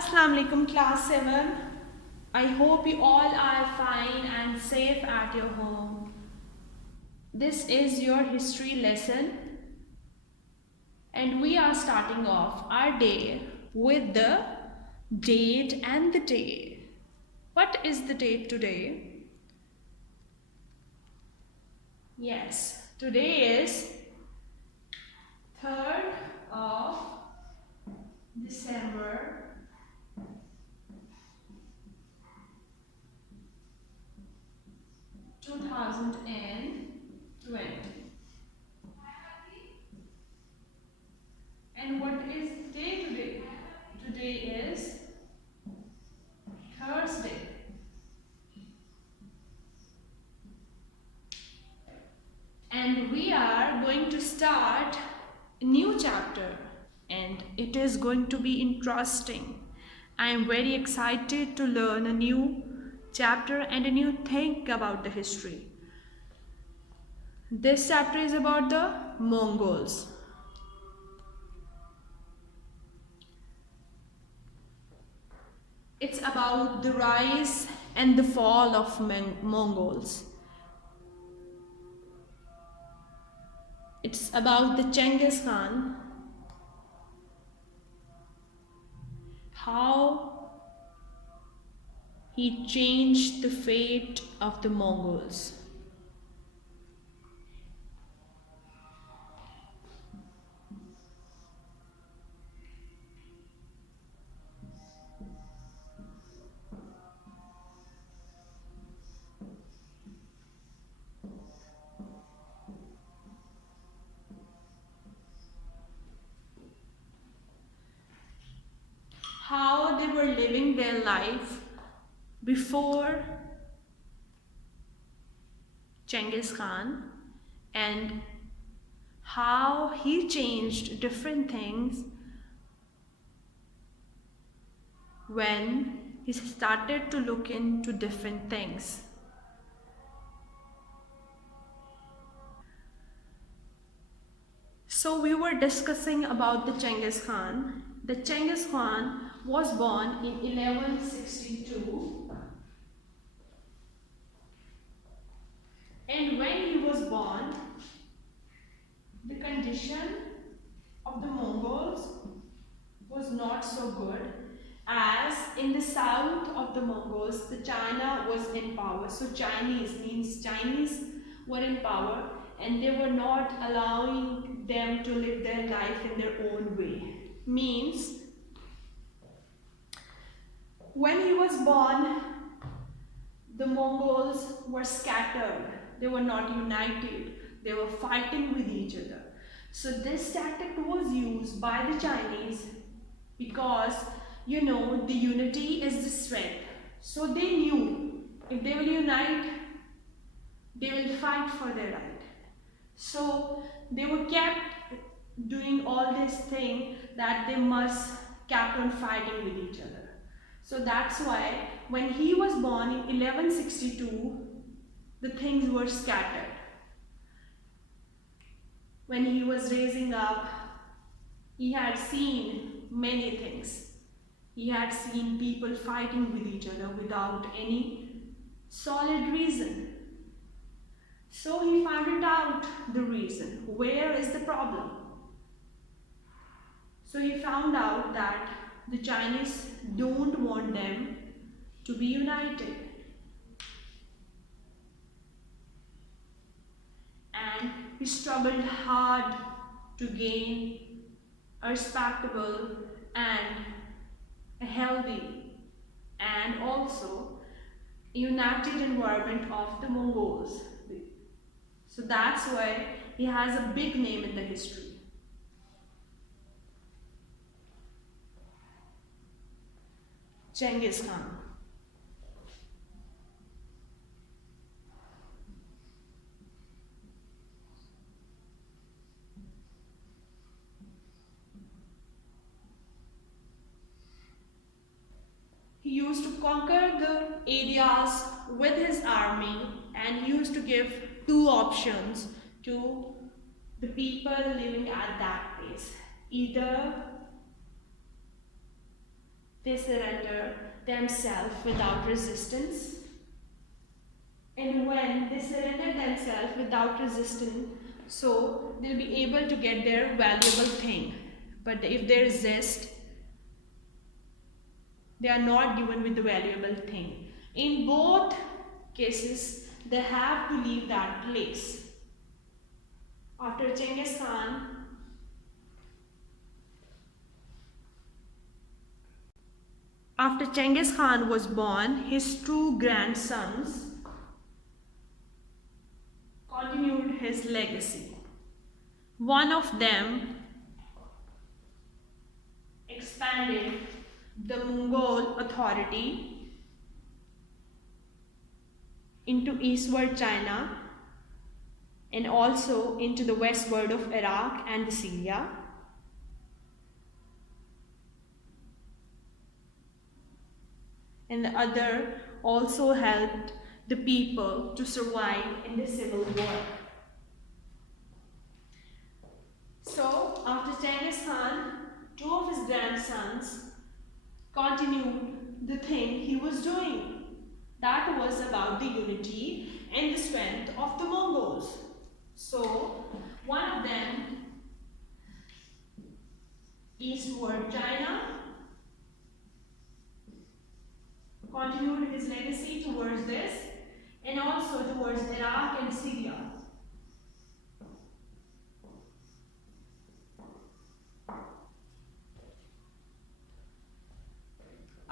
Assalamu alaikum class 7. I hope you all are fine and safe at your home. This is your history lesson and we are starting off our day with the date and the day. What is the date today? Yes, today is 3rd of December 2020. And what is the day today? Today is Thursday. And we are going to start a new chapter and it is going to be interesting. I am very excited to learn a new chapter and a new thing about the history. This chapter is about the Mongols. It's about the rise and the fall of Mongols. It's about the Genghis Khan, how he changed the fate of the Mongols. How they were living their life before Genghis Khan and how he changed different things when he started to look into different things. So we were discussing about the Genghis Khan. The Genghis Khan was born in 1162 and when he was born, the condition of the Mongols was not so good, as in the south of the Mongols, the China was in power. So Chinese means Chinese were in power and they were not allowing them to live their life in their own way. Means when he was born, the Mongols were scattered. They were not united. They were fighting with each other. So this tactic was used by the Chinese because the unity is the strength. So they knew if they will unite, they will fight for their right. So they were kept doing all this thing that they must kept on fighting with each other. So that's why when he was born in 1162, the things were scattered. When he was raising up, he had seen many things. He had seen people fighting with each other without any solid reason. So he found it out, the reason. Where is the problem? So he found out that the Chinese don't want them to be united. And he struggled hard to gain a respectable and a healthy and also united environment of the Mongols. So that's why he has a big name in the history. Genghis Khan. He used to conquer the areas with his army and he used to give two options to the people living at that place. Either They surrender themselves without resistance. And when they surrender themselves without resistance, so they'll be able to get their valuable thing. But if they resist, they are not given with the valuable thing. In both cases, they have to leave that place. After Genghis Khan, was born, his two grandsons continued his legacy. One of them expanded the Mongol authority into eastward China and also into the westward of Iraq and Syria. And the other also helped the people to survive in the civil war. So, after Genghis Khan, two of his grandsons continued the thing he was doing. That was about the unity and the strength of the Mongols. So, one of them, eastward China, continued his legacy towards this and also towards Iraq and Syria.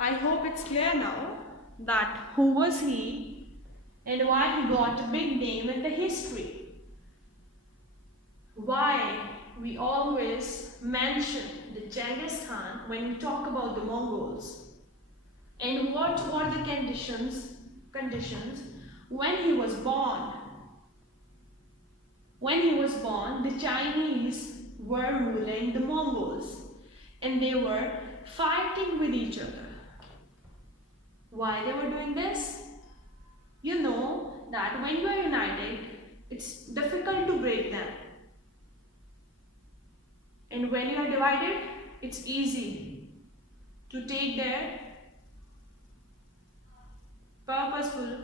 I hope it's clear now that who was he and why he got a big name in the history. Why we always mention the Genghis Khan when we talk about the Mongols. And what were the conditions when he was born? When he was born, the Chinese were ruling the Mongols and they were fighting with each other. Why they were doing this? You know that when you are united, it's difficult to break them. And when you are divided, it's easy to take their purposeful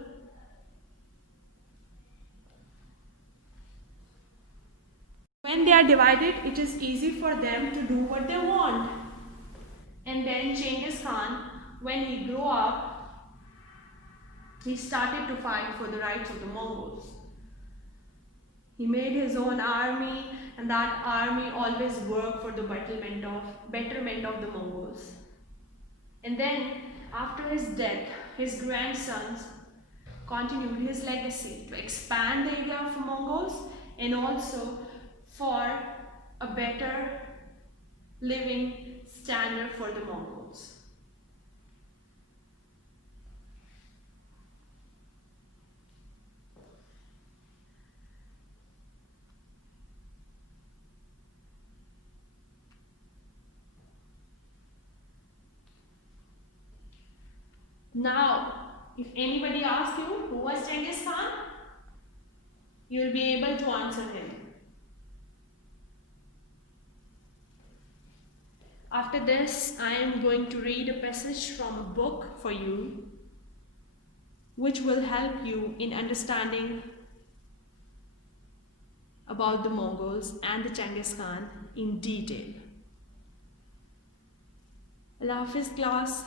when they are divided, it is easy for them to do what they want. And then Genghis Khan, when he grew up, he started to fight for the rights of the Mongols. He made his own army, and that army always worked for the betterment of the Mongols. And then, after his death, his grandsons continued his legacy to expand the area of Mongols and also for a better living standard for the Mongols. Now, if anybody asks you who was Genghis Khan, you will be able to answer him. After this, I am going to read a passage from a book for you, which will help you in understanding about the Mongols and the Genghis Khan in detail. Allah Hafiz class.